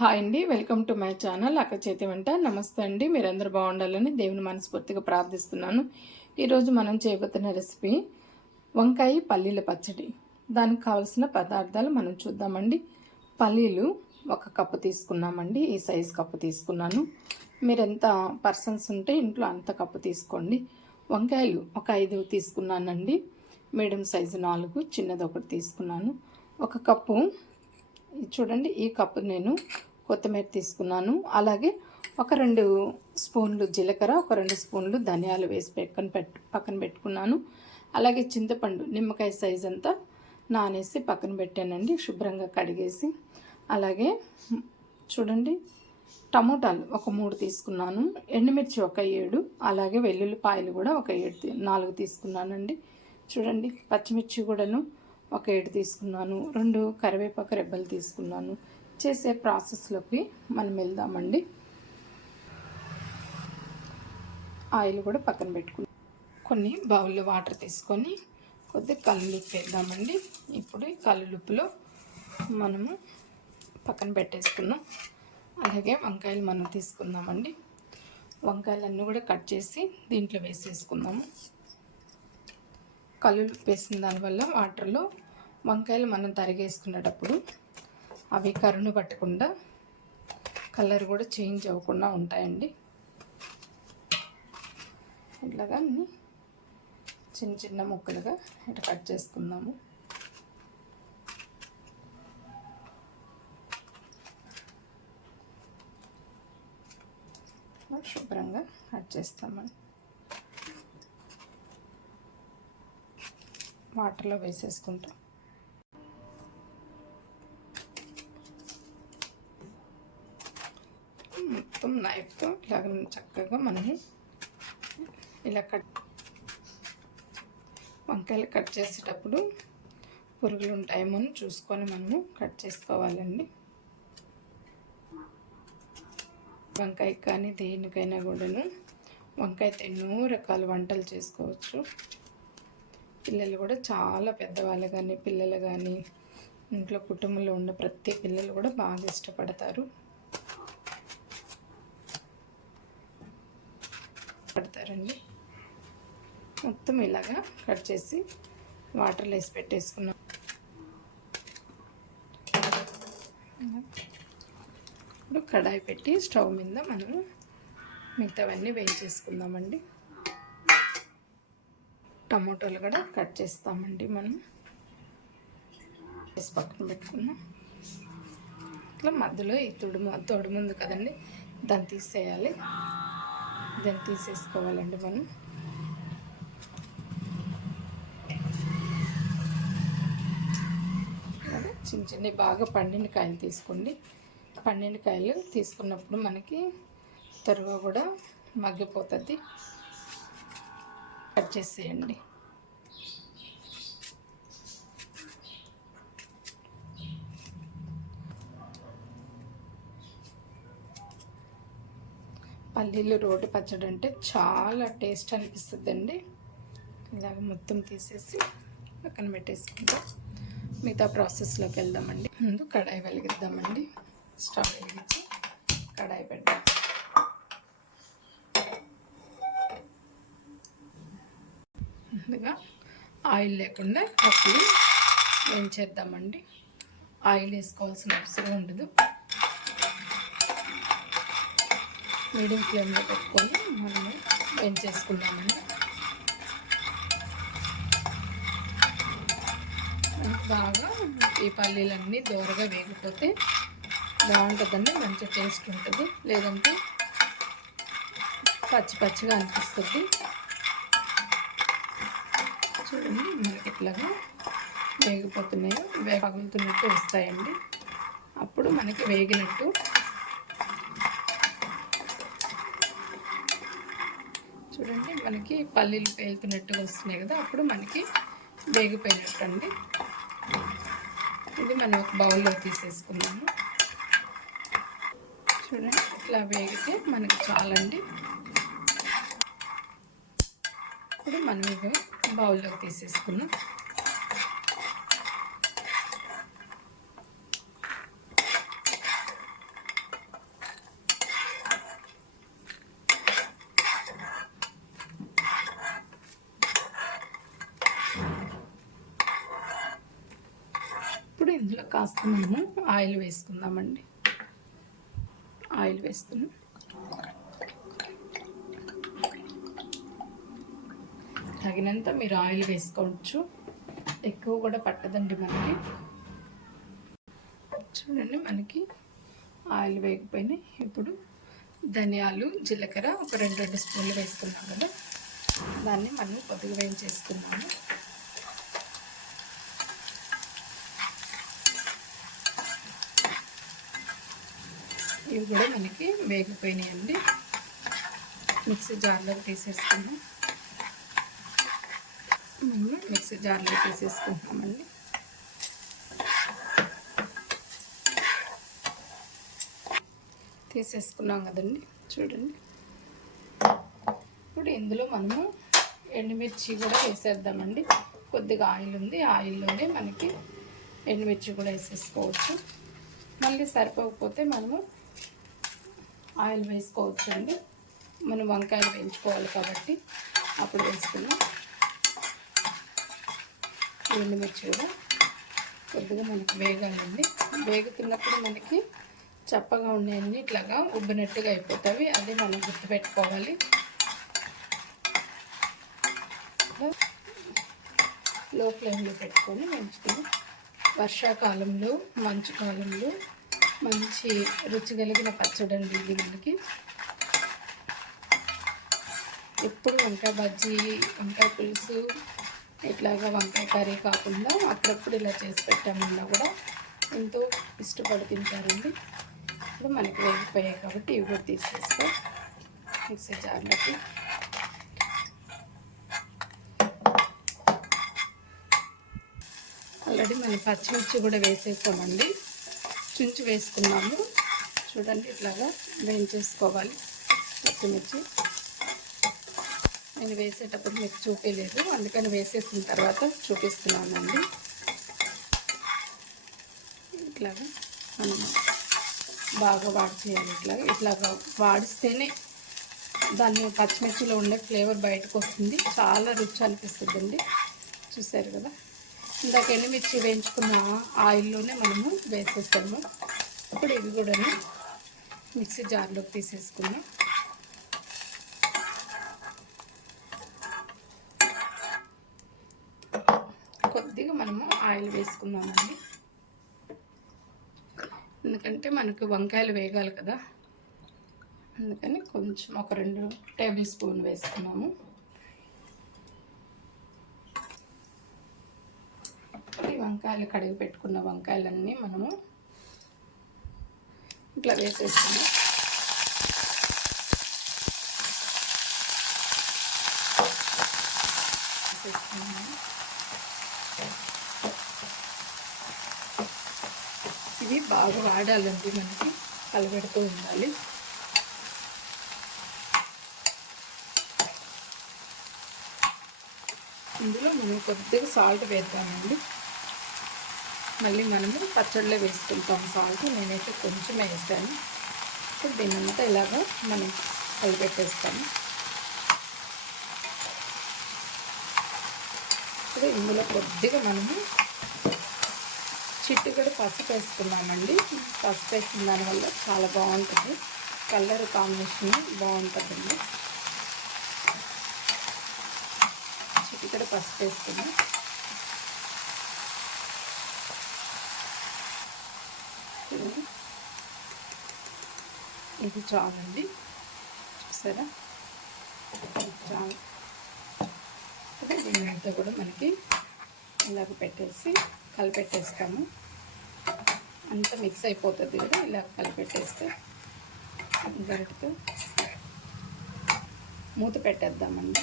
Hi అండి, welcome to my channel అక్క చేతి వంట. నమస్తే అండి, మీరందరూ బాగుండాలని దేవుని మనస్ఫూర్తిగా ప్రార్థిస్తున్నాను. ఈరోజు మనం చేయబోతున్న రెసిపీ వంకాయ పల్లీల పచ్చడి. దానికి కావాల్సిన పదార్థాలు మనం చూద్దామండి. పల్లీలు 1 కప్పు తీసుకున్నామండి, ఈ సైజు కప్పు తీసుకున్నాను. మీరు ఎంత పర్సన్స్ ఉంటే ఇంట్లో అంత కప్పు తీసుకోండి. వంకాయలు ఒక 5 తీసుకున్నానండి, మీడియం సైజు 4, చిన్నది 1 తీసుకున్నాను. 1 కప్పు చూడండి, ఈ కప్పు నేను కొత్తిమీర తీసుకున్నాను. అలాగే ఒక 2 స్పూన్లు జీలకర్ర, ఒక 2 స్పూన్లు ధనియాలు వేసి పక్కన పెట్టుకున్నాను. అలాగే చింతపండు నిమ్మకాయ సైజ్ అంతా నానేసి పక్కన పెట్టానండి, శుభ్రంగా కడిగేసి. అలాగే చూడండి, టమోటాలు ఒక 3 తీసుకున్నాను, ఎండుమిర్చి ఒక 7, అలాగే వెల్లుల్లిపాయలు కూడా ఒక 4 తీసుకున్నానండి. చూడండి, పచ్చిమిర్చి కూడాను ఒక 7 తీసుకున్నాను, 2 కరివేపాకు రెబ్బలు తీసుకున్నాను. చేసే ప్రాసెస్లోకి మనం వెళ్దామండి. ఆయిల్ కూడా పక్కన పెట్టుకున్నాం. కొన్ని బౌల్లో వాటర్ తీసుకొని కొద్దిగా కల్లులుప్పు వేద్దామండి. ఇప్పుడు ఈ కల్లులుప్పులో మనము పక్కన పెట్టేసుకున్నాం. అలాగే వంకాయలు మనం తీసుకుందామండి. వంకాయలన్నీ కూడా కట్ చేసి దీంట్లో వేసేసుకుందాము. కల్లులుప్పు వేసిన దానివల్ల వాటర్లో వంకాయలు మనం తరిగేసుకునేటప్పుడు అవి కరును పట్టకుండా, కలర్ కూడా చేంజ్ అవ్వకుండా ఉంటాయండి. ఇట్లాగా చిన్న చిన్న ముక్కలుగా ఇట్లా కట్ చేసుకుందాము. శుభ్రంగా కట్ చేస్తామని వాటర్లో వేసేసుకుంటాం. మొత్తం నైఫ్తో ఇలాగ చక్కగా మనము ఇలా వంకాయలు కట్ చేసేటప్పుడు పురుగులు ఉంటాయేమో అని చూసుకొని మనము కట్ చేసుకోవాలండి. వంకాయ కానీ దేనికైనా కూడాను వంకాయతో ఎన్నో రకాల వంటలు చేసుకోవచ్చు. పిల్లలు కూడా చాలా పెద్దవాళ్ళు కానీ పిల్లలు కానీ ఇంట్లో కుటుంబంలో ఉన్న ప్రతి పిల్లలు కూడా బాగా ఇష్టపడతారు. పడతారండి. మొత్తం ఇలాగా కట్ చేసి వాటర్లో వేసి పెట్టేసుకున్నాం. ఇప్పుడు కడాయి పెట్టి స్టవ్ మీద మనము మిగతావన్నీ వేయించేసుకుందామండి. టమోటాలు కూడా కట్ చేస్తామండి. మనం వేసి పక్కన పెట్టుకున్నాం. ఇట్లా మధ్యలో ఈ తొడుము ఉంది కదండి, దాన్ని తీసేయాలి. దాన్ని తీసేసుకోవాలండి. మనం చిన్న చిన్న బాగా పండిన కాయలు తీసుకోండి. పండిన కాయలు తీసుకున్నప్పుడు మనకి త్వరగా కూడా మగ్గిపోతుంది. కట్ చేసేయండి. పల్లీలు రోటి పచ్చడి అంటే చాలా టేస్ట్ అనిపిస్తుందండి. ఇలాగ మొత్తం తీసేసి పక్కన పెట్టేసుకుంటాం. మిగతా ప్రాసెస్లోకి వెళ్దామండి. ముందు కడాయి వెలిగిద్దామండి. స్టవ్ వెలిగించి కడాయి పెడదాం. ముందుగా ఆయిల్ లేకుండా పప్పులు వేయించేద్దామండి. ఆయిల్ వేసుకోవాల్సిన అవసరం ఉండదు. మీడియం ఫ్లేమ్లో పెట్టుకొని మనం వేయించేసుకుందామండి. బాగా ఈ పల్లీలన్నీ దోరగా వేగిపోతే బాగుంటుందండి, మంచి టేస్ట్ ఉంటుంది. లేదంటే పచ్చి పచ్చిగా అనిపిస్తుంది. చూడండి, మనకి ఇట్లాగా వేగిపోతున్నాయో పగులుతున్నట్టు వస్తాయండి. అప్పుడు మనకి వేగినట్టు. చూడండి, మనకి పల్లీలు పేలుతున్నట్టుగా వస్తున్నాయి కదా, అప్పుడు మనకి వేగిపోయినట్టు అండి. ఇది మనం ఒక బౌల్లో తీసేసుకున్నాము. చూడండి, ఇట్లా వేగితే మనకి చాలండి. ఇప్పుడు మనం ఇవి బౌల్లోకి తీసేసుకున్నాం. కాస్త మనము ఆయిల్ వేసుకుందామండి. ఆయిల్ వేస్తున్నాం. తగినంత మీరు ఆయిల్ వేసుకోవచ్చు, ఎక్కువ కూడా పట్టదండి మనకి. చూడండి, మనకి ఆయిల్ వేగిపోయినాయి. ఇప్పుడు ధనియాలు, జీలకర్ర ఒక 2 స్పూన్లు వేసుకున్నాం కదా, దాన్ని మనం కొద్దిగా వేయించేసుకున్నాము. ఇవి కూడా మనకి వేగిపోయినాయండి. మిక్సీ జార్లోకి తీసేసుకున్నాం. మనం మిక్సీ జార్లో తీసేసుకుంటామండి. తీసేసుకున్నాం కదండి. చూడండి, ఇప్పుడు ఇందులో మనము ఎండుమిర్చి కూడా వేసేద్దామండి. కొద్దిగా ఆయిల్ ఉంది, ఆయిల్లోనే మనకి ఎండుమిర్చి కూడా వేసేసుకోవచ్చు. మళ్ళీ సరిపోకపోతే మనము ఆయిల్ వేసుకోవచ్చు అండి. మనం వంకాయలు వేయించుకోవాలి కాబట్టి అప్పుడు వేసుకున్నాం. ఎండుమిర్చి కూడా కొద్దిగా మనకి వేగాలండి. వేగుతున్నప్పుడు మనకి చప్పగా ఉన్నాయన్నీ ఇట్లాగా ఉబ్బినట్టుగా అయిపోతాయి. అదే మనం గుర్తుపెట్టుకోవాలి. లో ఫ్లేమ్లో పెట్టుకొని వేయించుకుని, వర్షాకాలంలో మంచు కాలంలో మంచి రుచి కలిగిన పచ్చడి అండి ఇది. మనకి ఎప్పుడు వంకాయ బజ్జీ, వంకాయ పులుసు, ఇట్లాగా వంకాయ కర్రీ కాకుండా అప్పుడప్పుడు ఇలా చేసి పెట్టామన్నా కూడా ఎంతో ఇష్టపడి తింటారండి. ఇప్పుడు మనకి వేగిపోయాయి కాబట్టి ఇవి కూడా తీసేస్తే మిక్సీ జార్లోకి. ఆల్రెడీ మనం పచ్చిమిర్చి కూడా వేసేసామండి, చుంచి వేసుకున్నాము. చూడండి, ఇట్లాగా వేయించేసుకోవాలి పచ్చిమిర్చి. నేను వేసేటప్పుడు మీకు చూపించలేదు, అందుకని వేసేసిన తర్వాత చూపిస్తున్నానండి. ఇట్లాగా మనం బాగా వాడి చేయాలి. ఇట్లాగా వాడిస్తేనే దాన్ని పచ్చిమిర్చిలో ఉండే ఫ్లేవర్ బయటకు వస్తుంది, చాలా రుచి అనిపిస్తుందండి. చూసారు కదా, ఇందాక ఎండుమిర్చి వేయించుకున్న ఆయిల్లోనే మనము వేసేస్తాము. ఇప్పుడు ఇవి కూడా మిక్సీ జార్లోకి తీసేసుకున్నాం. కొద్దిగా మనము ఆయిల్ వేసుకుందామండి, ఎందుకంటే మనకు వంకాయలు వేగాలి కదా, అందుకని కొంచెం ఒక 2 టేబుల్ స్పూన్ వేసుకున్నాము. ఈ వంకాయలు కడిగి పెట్టుకున్న వంకాయలన్నీ మనము ఇట్లా వేసేసుకున్నాం. ఇవి బాగా వాడాలండి, మనకి కలబెడుతూ ఉండాలి. ఇందులో మనం కొద్దిగా సాల్ట్ వేద్దామండి. మళ్ళీ మనము పచ్చడిలో వేసుకుంటాం సాల్ట్. నేనైతే కొంచెం వేసాను. ఇప్పుడు దీన్నంతా ఇలాగా మనం కలిపెట్టేస్తాము. ఇప్పుడు ఇందులో కొద్దిగా మనము చిట్టుకడ పసుపు వేసుకున్నామండి. పసుపు వేసిన దానివల్ల చాలా బాగుంటుంది, కలర్ కాంబినేషన్ బాగుంటుందండి. చిట్టుకడ పసుపు వేసుకున్నాం. ఇది చాలండి, చూసారా, చాలు. దీనంతా కూడా మనకి ఇలాగ పెట్టేసి కలిపెట్టేస్తాము. అంతా మిక్స్ అయిపోతుంది కదా, ఇలా కలిపెట్టేస్తే గరిటతో మూత పెట్టేద్దామండి.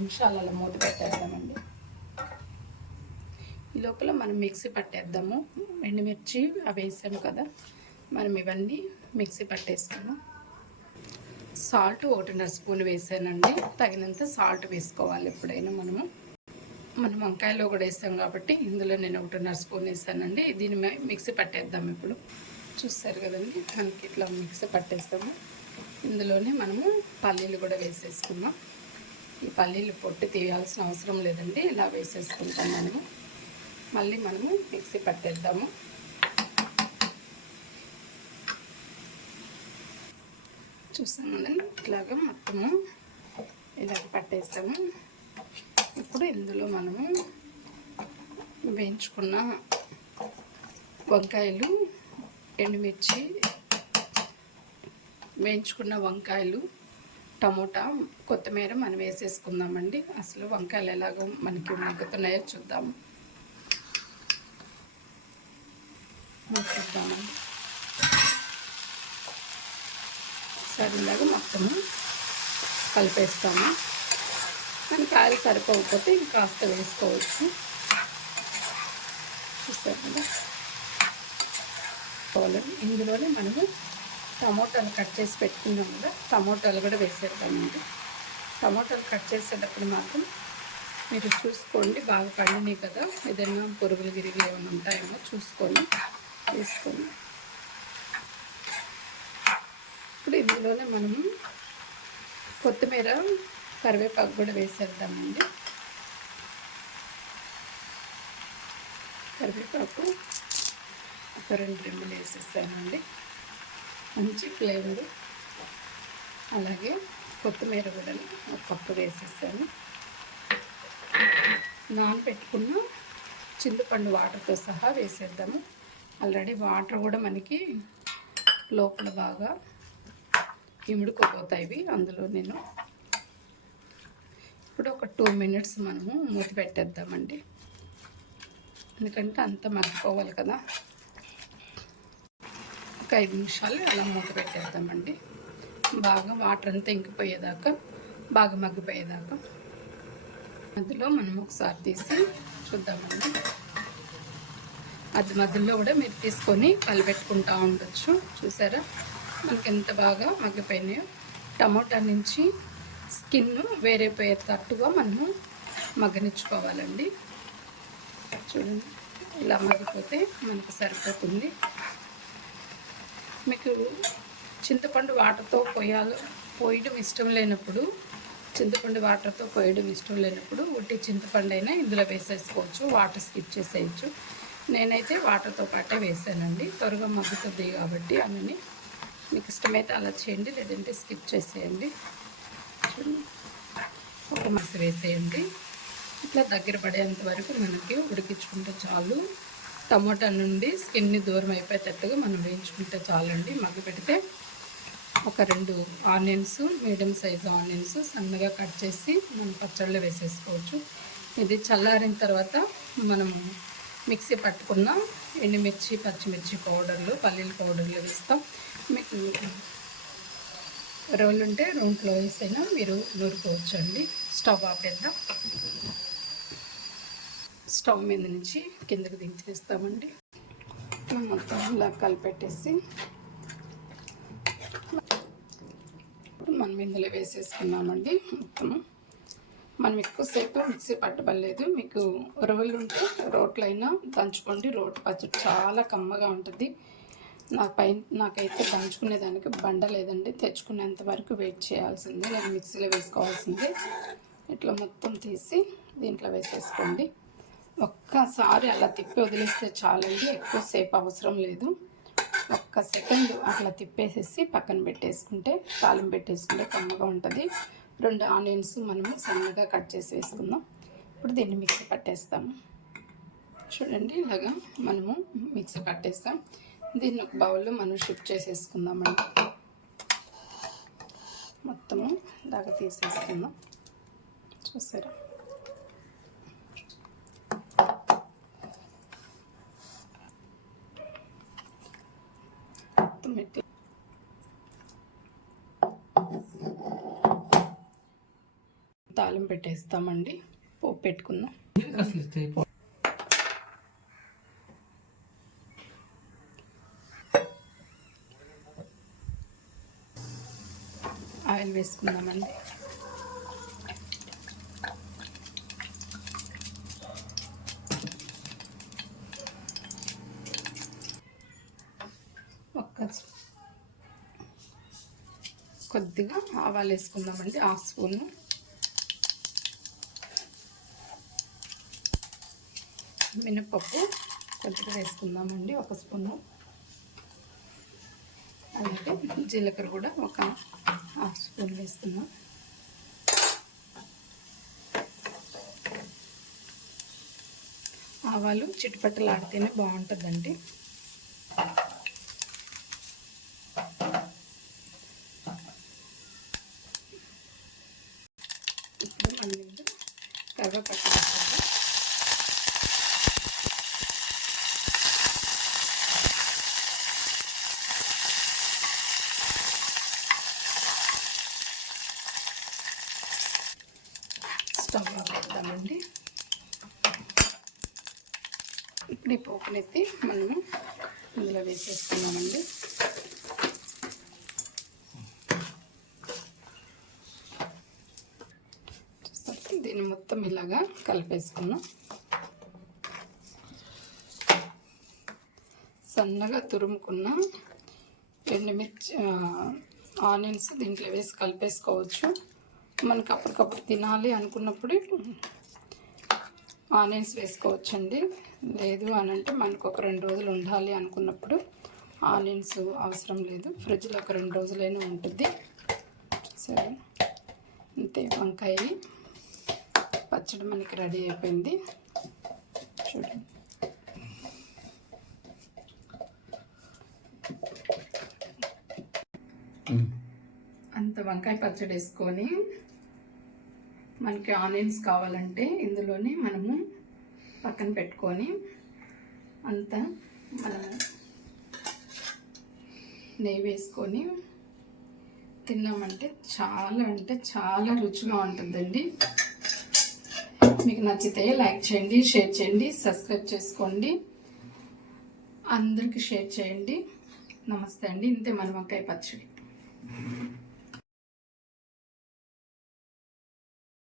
నిమిషాలలో మూత పెట్టేద్దామండి. ఈ లోపల మనం మిక్సీ పట్టేద్దాము. ఎండుమిర్చి అవి వేసాము కదా, మనం ఇవన్నీ మిక్సీ పట్టేస్తాము. సాల్ట్ 1.5 స్పూన్ వేసానండి. తగినంత సాల్ట్ వేసుకోవాలి ఎప్పుడైనా మనం వంకాయలో కూడా వేస్తాం కాబట్టి ఇందులో నేను 1.5 స్పూన్ వేసానండి. దీన్ని మిక్సీ పట్టేద్దాం. ఇప్పుడు చూస్తారు కదండి, మనకి ఇట్లా మిక్సీ పట్టేస్తాము. ఇందులోనే మనము పల్లీలు కూడా వేసేసుకుందాం. ఈ పల్లీలు పొట్టు తీయాల్సిన అవసరం లేదండి, ఇలా వేసేసుకుంటాం మనము. మళ్ళీ మనము మిక్సీ పట్టేద్దాము. చూస్తాం కదండి, ఇట్లాగా మొత్తము ఇలాగ పట్టేస్తాము. ఇప్పుడు ఇందులో మనము వేయించుకున్న వంకాయలు, ఎండుమిర్చి, వేయించుకున్న వంకాయలు, టమోటా, కొత్తిమీర మనం వేసేసుకుందామండి. అసలు వంకాయలు ఎలాగో మనకి మగ్గుతున్నాయో చూద్దాము. చూద్దామండి, సరే ఇలాగ మొత్తము కలిపేస్తాము. మన కాయలు సరిపోకపోతే ఇంకాస్త వేసుకోవచ్చు. చూసారు కదా, ఇందులోనే మనము టమోటాలు కట్ చేసి పెట్టుకున్నాం కదా, టమోటాలు కూడా వేసేద్దామండి. టమోటాలు కట్ చేసేటప్పుడు మాత్రం మీరు చూసుకోండి, బాగా పండినాయి కదా, ఏదైనా పురుగులు గిరుగులు ఏమైనా ఉంటాయేమో చూసుకొని వేసుకోండి. ఇప్పుడు ఇందులోనే మనము కొత్తిమీర, కరివేపాకు కూడా వేసేద్దామండి. కరివేపాకు ఒక 2 రెమ్మలు వేసేస్తానండి, మంచి ఫ్లేవరు. అలాగే కొత్తిమీర కూడా ఒక కప్పు వేసేసాను. నానబెట్టుకున్న చింతపండు వాటర్తో సహా వేసేద్దాము. ఆల్రెడీ వాటర్ కూడా మనకి లోపల బాగా ఇముడుకోపోతాయి అందులో. నేను ఇప్పుడు ఒక 2 మినిట్స్ మనము మూత పెట్టేద్దామండి, ఎందుకంటే అంత మగ్గిపోవాలి కదా. ఒక 5 నిమిషాలు అలా మూత పెట్టేద్దామండి, బాగా వాటర్ అంతా ఇంకిపోయేదాకా, బాగా మగ్గిపోయేదాకా. మధ్యలో మనం ఒకసారి తీసి చూద్దామండి. అది మధ్యలో కూడా మీరు తీసుకొని కలిపెట్టుకుంటూ ఉండొచ్చు. చూసారా మనకి ఎంత బాగా మగ్గిపోయినాయో. టమోటా నుంచి స్కిన్ వేరైపోయేటట్టుగా మనము మగ్గనిచ్చుకోవాలండి. చూడండి, ఇలా మగ్గిపోతే మనకు సరిపోతుంది. మీకు చింతపండు వాటర్తో పోయడం ఇష్టం లేనప్పుడు, చింతపండు వాటర్తో పోయడం ఇష్టం లేనప్పుడు ఉట్టి చింతపండు అయినా ఇందులో వేసేసుకోవచ్చు, వాటర్ స్కిప్ చేసేయచ్చు. నేనైతే వాటర్తో పాటే వేసానండి, త్వరగా మగ్గుతుంది కాబట్టి. అని మీకు ఇష్టమైతే అలా చేయండి, లేదంటే స్కిప్ చేసేయండి. ఒక మసి వేసేయండి. ఇట్లా దగ్గర పడేంత వరకు మనకి ఉడికించుకుంటే చాలు. టమోటా నుండి స్కిన్ని దూరం అయిపోయేటట్టుగా మనం వేయించుకుంటే చాలండి. మగ్గి పెడితే ఒక 2 ఆనియన్స్, మీడియం సైజు ఆనియన్స్ సన్నగా కట్ చేసి మనం పచ్చళ్ళు వేసేసుకోవచ్చు. ఇది చల్లారిన తర్వాత మనము మిక్సీ పట్టుకున్న ఎండుమిర్చి, పచ్చిమిర్చి పౌడర్లు, పల్లీల పౌడర్లు వేస్తాం. మీకు రోలు ఉంటే రోట్లో వేసైనా మీరు నూరుకోవచ్చు అండి. స్టవ్ ఆపేద్దాం. స్టవ్ మీద నుంచి కిందకి దించేస్తామండి. మొత్తం ఇలా కలిపెట్టేసి మనం ఇందులో వేసేసుకున్నామండి. మొత్తం మనం ఎక్కువసేపు మిక్సీ పట్టబడలేదు. మీకు రవ్వలు ఉంటే రోట్లైనా దంచుకోండి. రోటి పచ్చడి చాలా కమ్మగా ఉంటుంది. నాకైతే దంచుకునేదానికి బండ లేదండి, తెచ్చుకునేంత వరకు వెయిట్ చేయాల్సిందే, నేను మిక్సీలో వేసుకోవాల్సిందే. ఇట్లా మొత్తం తీసి దీంట్లో వేసేసుకోండి. ఒక్కసారి అలా తిప్పి వదిలేస్తే చాలండి, ఎక్కువసేపు అవసరం లేదు. ఒక్క సెకండ్ అట్లా తిప్పేసేసి పక్కన పెట్టేసుకుంటే, తాలింపు పెట్టేసుకుంటే కమ్మగా ఉంటుంది. 2 ఆనియన్స్ మనము సన్నగా కట్ చేసి వేసుకుందాం. ఇప్పుడు దీన్ని మిక్సీ పట్టేస్తాము. చూడండి, ఇలాగా మనము మిక్సీ పట్టేస్తాం. దీన్ని ఒక బౌల్లో మనం షిఫ్ట్ చేసేసుకుందామండి. మొత్తము ఇలాగా తీసేసుకుందాం. చూసారా, మొత్తం ఇట్లా తాలింపు పెట్టేస్తామండి. పోపు పెట్టుకుందాం. ఆయిల్ వేసుకుందామండి. కొద్దిగా ఆవాలు వేసుకుందామండి, 1/2 స్పూను. మినపప్పు కొద్దిగా వేసుకుందామండి, 1 స్పూను. అలాగే జీలకర్ర కూడా ఒక 1/2 స్పూన్ వేస్తున్నాం. ఆవాలు చిటిపట్టలు ఆడితేనే బాగుంటుందండి. ఇప్పుడు మనం కరివేపాకు వేస్తాము. స్టవ్ పెడతామండి. ఇప్పుడు ఈ పోపునెత్తి మనము ఇందులో వేసేసుకున్నామండి. దీన్ని మొత్తం ఇలాగా కలిపేసుకున్నాం. సన్నగా తురుముకున్న ఎండుమిర్చి ఆనియన్స్ దీంట్లో వేసి కలిపేసుకోవచ్చు. మనకు అప్పటికప్పుడు తినాలి అనుకున్నప్పుడు ఆనియన్స్ వేసుకోవచ్చండి. లేదు అని అంటే మనకు ఒక 2 రోజులు ఉండాలి అనుకున్నప్పుడు ఆనియన్స్ అవసరం లేదు, ఫ్రిడ్జ్లో ఒక 2 రోజులైనా ఉంటుంది. సరే, అంతే, వంకాయ పచ్చడి మనకి రెడీ అయిపోయింది. చూడండి, అంత వంకాయ పచ్చడి వేసుకొని మనకి ఆనియన్స్ కావాలంటే ఇందులోనే మనము పక్కన పెట్టుకొని అంత మనము నెయ్యి వేసుకొని తిన్నామంటే చాలా అంటే చాలా రుచిగా ఉంటుందండి. మీకు నచ్చితే లైక్ చేయండి, షేర్ చేయండి, సబ్స్క్రైబ్ చేసుకోండి, అందరికీ షేర్ చేయండి. నమస్తే అండి. ఇంతే మన వంకాయ పచ్చడి.